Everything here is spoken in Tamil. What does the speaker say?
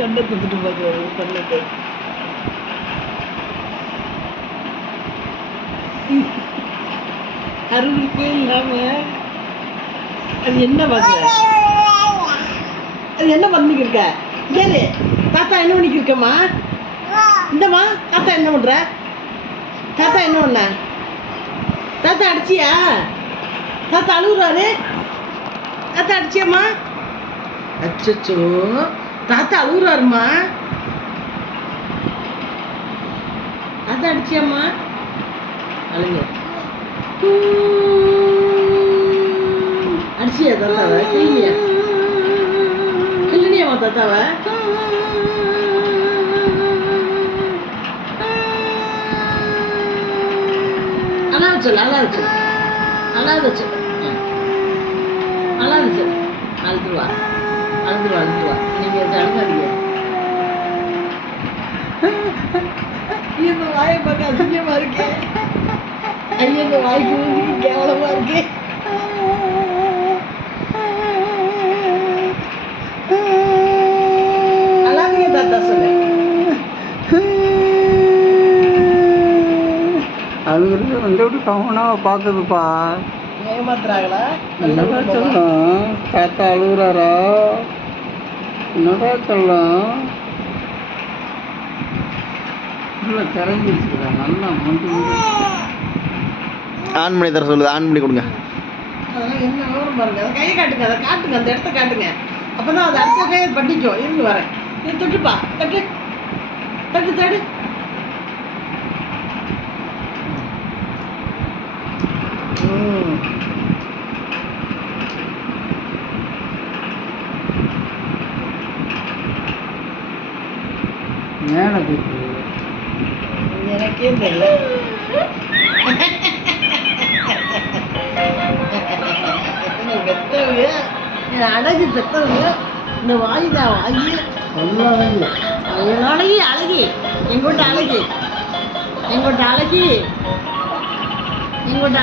கண்ணை தந்துட்டு பார்க்குறாரு பண்ணது. அறிவுக்கே இல்லாம அது என்ன பார்க்குற? அது என்ன பண்ணிக்கிட்டு இருக்க? கேளு, தாத்தா என்ன பண்ணிக்கிட்டு இருக்கம்மா? இந்தம்மா தாத்தா என்ன பண்ற? தாத்தா என்ன பண்ண? தாத்தா அடிச்சியா? தாத்தா அழுகுறாரு. தாத்தா அடிச்சியம்மா? அச்சோ, தாத்தா அழுகுறாருமா. தாத்தா அடிச்சியம்மா? அழுங்க. அடிச்சியா தாத்தாவை? கிள்ளியா? கிள்ளினியாமா தாத்தாவை? அழாத சொல்லு, அழாத சொல்லு, அழாத சொல்லு, அழாத சொல்லு. அழுதுருவா, அழுதுருவா, அழுதுருவா. நீங்க அழுகாதீங்க. இந்த வாயை பார்க்க அதிகமா இருக்கே. ஐயா, இந்த வாய்க்கு வந்து கேவலமா இருக்கு. அழாதீங்க தாத்தா சொல்லு. அழுகிறது வந்து எப்படி கவனமாக பார்க்குதுப்பா. ஏமாத்துறாங்களா? என்னடா சொல்லும் தாத்தா அழுகுறாரா? என்னடா சொல்லும் இல்லை திறந்துருச்சுடா. நல்லா மொண்டு ஆன் பண்ணி தர சொல்லுது. ஆன் பண்ணி கொடுங்க. அதெல்லாம் என்ன விவரம் பாருங்க. அதை கையை காட்டுங்க, அதை காட்டுங்க, அந்த இடத்த காட்டுங்க. அப்பதான் அது அடுத்த கையை பண்ணிக்கும். இருந்து வரேன். நீ தொட்டுப்பா, தட்டு தட்டு தட்டு. மேலே போயிட்டு எனக்கே தெரியல. பெத்தவங்க, அழகு பெத்தவங்க. இந்த வாயுதான் வாயு. அழகி அழகி, எங்கோட்ட அழகி, எங்கோட்ட அழகி, எங்கோட்ட